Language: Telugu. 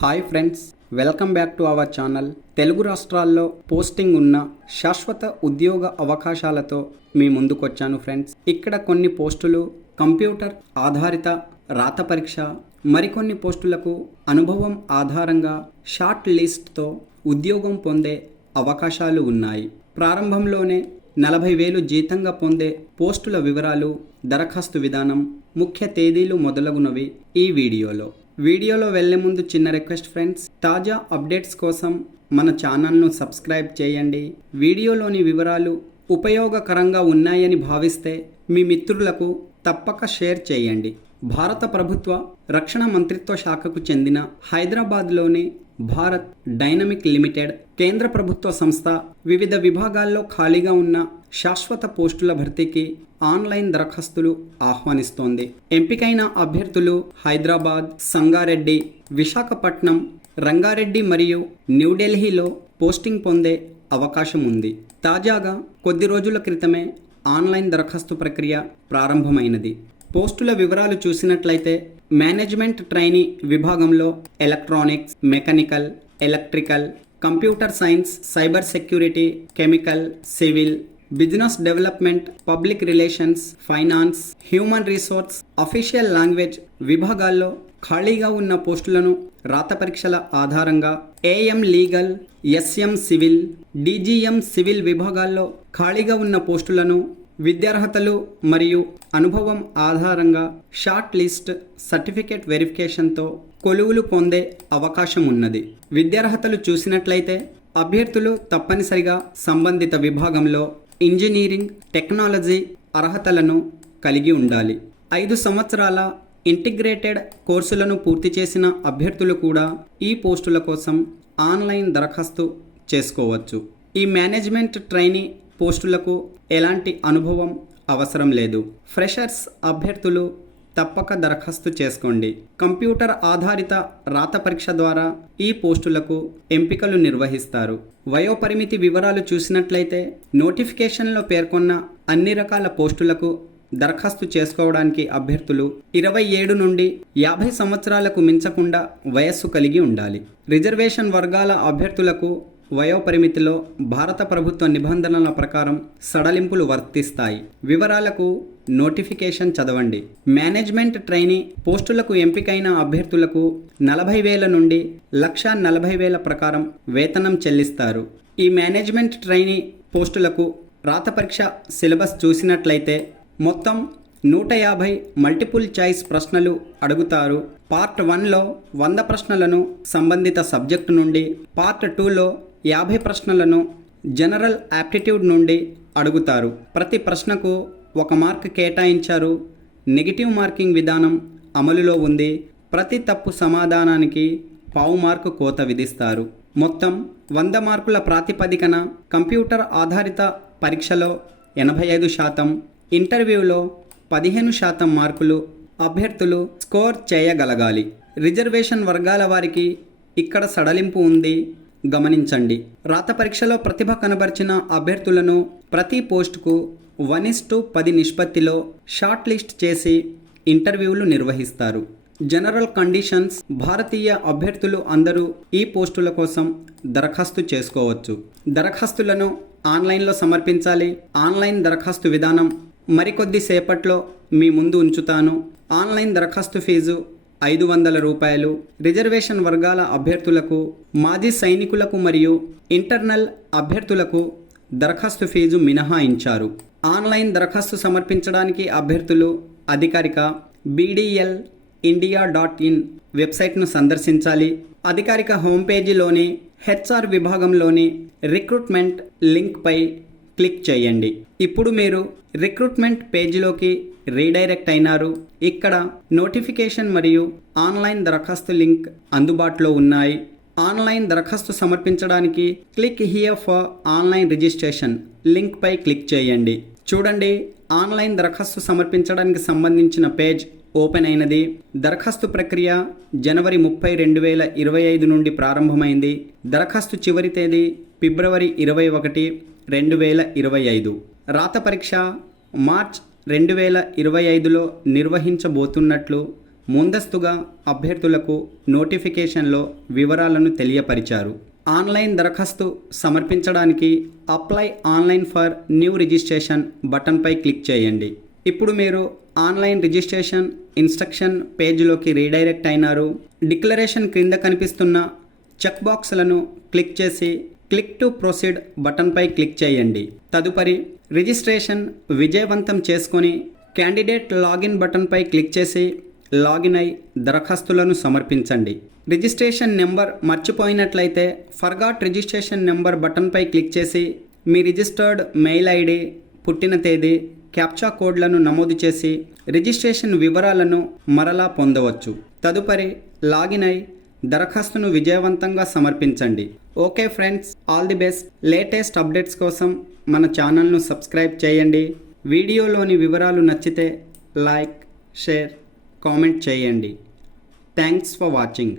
Hi friends, welcome back to our channel. Telugu రాష్ట్రాల్లో పోస్టింగ్ ఉన్న శాశ్వత ఉద్యోగ అవకాశాలతో మీ ముందుకొచ్చాను ఫ్రెండ్స్. ఇక్కడ కొన్ని పోస్టులు కంప్యూటర్ ఆధారిత రాత పరీక్ష, మరికొన్ని పోస్టులకు అనుభవం ఆధారంగా షార్ట్ లిస్ట్తో ఉద్యోగం పొందే అవకాశాలు ఉన్నాయి. ప్రారంభంలోనే 40,000 జీతంగా పొందే పోస్టుల వివరాలు, దరఖాస్తు విధానం, ముఖ్య తేదీలు మొదలగునవి ఈ వీడియోలో వెళ్లే ముందు చిన్న రిక్వెస్ట్ ఫ్రెండ్స్, తాజా అప్డేట్స్ కోసం మన ఛానల్ను సబ్స్క్రైబ్ చేయండి. వీడియోలోని వివరాలు ఉపయోగకరంగా ఉన్నాయని భావిస్తే మీ మిత్రులకు తప్పక షేర్ చేయండి. భారత ప్రభుత్వ రక్షణ మంత్రిత్వ శాఖకు చెందిన హైదరాబాద్లోని భారత్ డైనమిక్ లిమిటెడ్ కేంద్ర ప్రభుత్వ సంస్థ వివిధ విభాగాల్లో ఖాళీగా ఉన్న శాశ్వత పోస్టుల భర్తీకి ఆన్లైన్ దరఖాస్తులు ఆహ్వానిస్తోంది. ఎంపికైన అభ్యర్థులు హైదరాబాద్, సంగారెడ్డి, విశాఖపట్నం, రంగారెడ్డి మరియు న్యూఢిల్లీలో పోస్టింగ్ పొందే అవకాశం ఉంది. తాజాగా కొద్ది రోజుల క్రితమే ఆన్లైన్ దరఖాస్తు ప్రక్రియ ప్రారంభమైనది. పోస్టుల వివరాలు చూసినట్లయితే మేనేజ్మెంట్ ట్రైనీ విభాగంలో electronics, mechanical, electrical, computer science, cyber security, chemical, civil, business development, public relations, finance, human resource, official language విభాగాల్లో ఖాళీగా ఉన్న పోస్టులను రాత పరీక్షల ఆధారంగా AM legal, SM civil, DGM civil విభాగాల్లో ఖాళీగా ఉన్న పోస్టులను విద్యార్హతలు మరియు అనుభవం ఆధారంగా షార్ట్ లిస్ట్ సర్టిఫికేట్ వెరిఫికేషన్తో కొలువులు పొందే అవకాశం ఉన్నది. విద్యార్హతలు చూసినట్లయితే అభ్యర్థులు తప్పనిసరిగా సంబంధిత విభాగంలో ఇంజనీరింగ్, టెక్నాలజీ అర్హతలను కలిగి ఉండాలి. 5 సంవత్సరాల ఇంటిగ్రేటెడ్ కోర్సులను పూర్తి చేసిన అభ్యర్థులు కూడా ఈ పోస్టుల కోసం ఆన్లైన్ దరఖాస్తు చేసుకోవచ్చు. ఈ మేనేజ్మెంట్ ట్రైనీ పోస్టులకు ఎలాంటి అనుభవం అవసరం లేదు. ఫ్రెషర్స్ అభ్యర్థులు తప్పక దరఖాస్తు చేసుకోండి. కంప్యూటర్ ఆధారిత రాత పరీక్ష ద్వారా ఈ పోస్టులకు ఎంపికలు నిర్వహిస్తారు. వయోపరిమితి వివరాలు చూసినట్లయితే నోటిఫికేషన్లో పేర్కొన్న అన్ని రకాల పోస్టులకు దరఖాస్తు చేసుకోవడానికి అభ్యర్థులు 27 నుండి 50 సంవత్సరాలకు మించకుండా వయస్సు కలిగి ఉండాలి. రిజర్వేషన్ వర్గాల అభ్యర్థులకు వయోపరిమితిలో భారత ప్రభుత్వ నిబంధనల ప్రకారం సడలింపులు వర్తిస్తాయి. వివరాలకు నోటిఫికేషన్ చదవండి. మేనేజ్మెంట్ ట్రైనీ పోస్టులకు ఎంపికైన అభ్యర్థులకు 40,000 నుండి 1,40,000 ప్రకారం వేతనం చెల్లిస్తారు. ఈ మేనేజ్మెంట్ ట్రైనీ పోస్టులకు రాత పరీక్ష సిలబస్ చూసినట్లయితే మొత్తం 150 మల్టిపుల్ చాయిస్ ప్రశ్నలు అడుగుతారు. పార్ట్ 1లో 100 ప్రశ్నలను సంబంధిత సబ్జెక్టు నుండి, పార్ట్ 2లో 50 ప్రశ్నలను జనరల్ యాప్టిట్యూడ్ నుండి అడుగుతారు. ప్రతి ప్రశ్నకు 1 మార్క్ కేటాయించారు. నెగిటివ్ మార్కింగ్ విధానం అమలులో ఉంది. ప్రతి తప్పు సమాధానానికి 0.5 మార్కు కోత విధిస్తారు. మొత్తం 100 మార్కుల ప్రాతిపదికన కంప్యూటర్ ఆధారిత పరీక్షలో 85%, ఇంటర్వ్యూలో 15% మార్కులు అభ్యర్థులు స్కోర్ చేయగలగాలి. రిజర్వేషన్ వర్గాల వారికి ఇక్కడ సడలింపు ఉంది, గమనించండి. రాత పరీక్షలో ప్రతిభ కనబర్చిన అభ్యర్థులను ప్రతి పోస్టుకు 1:10 నిష్పత్తిలో షార్ట్ లిస్ట్ చేసి ఇంటర్వ్యూలు నిర్వహిస్తారు. జనరల్ కండిషన్స్: భారతీయ అభ్యర్థులు అందరూ ఈ పోస్టుల కోసం దరఖాస్తు చేసుకోవచ్చు. దరఖాస్తులను ఆన్లైన్లో సమర్పించాలి. ఆన్లైన్ దరఖాస్తు విధానం మరికొద్ది సేపట్లో మీ ముందు ఉంచుతాను. ఆన్లైన్ దరఖాస్తు ఫీజు 500 రూపాయలు. రిజర్వేషన్ వర్గాల అభ్యర్థులకు, మాజీ సైనికులకు మరియు ఇంటర్నల్ అభ్యర్థులకు దరఖాస్తు ఫీజు మినహాయించారు. ఆన్లైన్ దరఖాస్తు సమర్పించడానికి అభ్యర్థులు అధికారిక bdlindia.in వెబ్సైట్ను సందర్శించాలి. అధికారిక హోంపేజీలోని హెచ్ఆర్ విభాగంలోని రిక్రూట్మెంట్ లింక్పై క్లిక్ చేయండి. ఇప్పుడు మీరు రిక్రూట్మెంట్ పేజీలోకి రీడైరెక్ట్ అయినారు. ఇక్కడ నోటిఫికేషన్ మరియు ఆన్లైన్ దరఖాస్తు లింక్ అందుబాటులో ఉన్నాయి. ఆన్లైన్ దరఖాస్తు సమర్పించడానికి click here for online registration లింక్పై క్లిక్ చేయండి. చూడండి, ఆన్లైన్ దరఖాస్తు సమర్పించడానికి సంబంధించిన పేజ్ ఓపెన్ అయినది. దరఖాస్తు ప్రక్రియ జనవరి 30, 2025 నుండి ప్రారంభమైంది. దరఖాస్తు చివరి తేదీ ఫిబ్రవరి 21, 2025. రాత పరీక్ష మార్చ్ 2025లో నిర్వహించబోతున్నట్లు ముందస్తుగా అభ్యర్థులకు నోటిఫికేషన్లో వివరాలను తెలియపరిచారు. ఆన్లైన్ దరఖాస్తు సమర్పించడానికి apply online for new registration బటన్పై క్లిక్ చేయండి. ఇప్పుడు మీరు ఆన్లైన్ రిజిస్ట్రేషన్ ఇన్స్ట్రక్షన్ పేజ్లోకి రీడైరెక్ట్ అయినారు. డిక్లరేషన్ క్రింద కనిపిస్తున్న చెక్ బాక్స్లను క్లిక్ చేసి క్లిక్ టు ప్రొసీడ్ బటన్పై క్లిక్ చేయండి. తదుపరి రిజిస్ట్రేషన్ విజయవంతం చేసుకొని క్యాండిడేట్ లాగిన్ బటన్పై క్లిక్ చేసి లాగిన్ అయి దరఖాస్తులను సమర్పించండి. రిజిస్ట్రేషన్ నెంబర్ మర్చిపోయినట్లయితే ఫర్గాట్ రిజిస్ట్రేషన్ నెంబర్ బటన్పై క్లిక్ చేసి మీ రిజిస్టర్డ్ మెయిల్ ఐడి, పుట్టిన తేదీ, క్యాప్చా కోడ్లను నమోదు చేసి రిజిస్ట్రేషన్ వివరాలను మరలా పొందవచ్చు. తదుపరి లాగిన్ అయి దరఖాస్తును విజయవంతంగా సమర్పించండి. Okay friends, all the best. Latest updates కోసం మన ఛానల్ను సబ్స్క్రైబ్ చేయండి. వీడియోలోని వివరాలు నచ్చితే లైక్, షేర్, కామెంట్ చేయండి. Thanks for watching.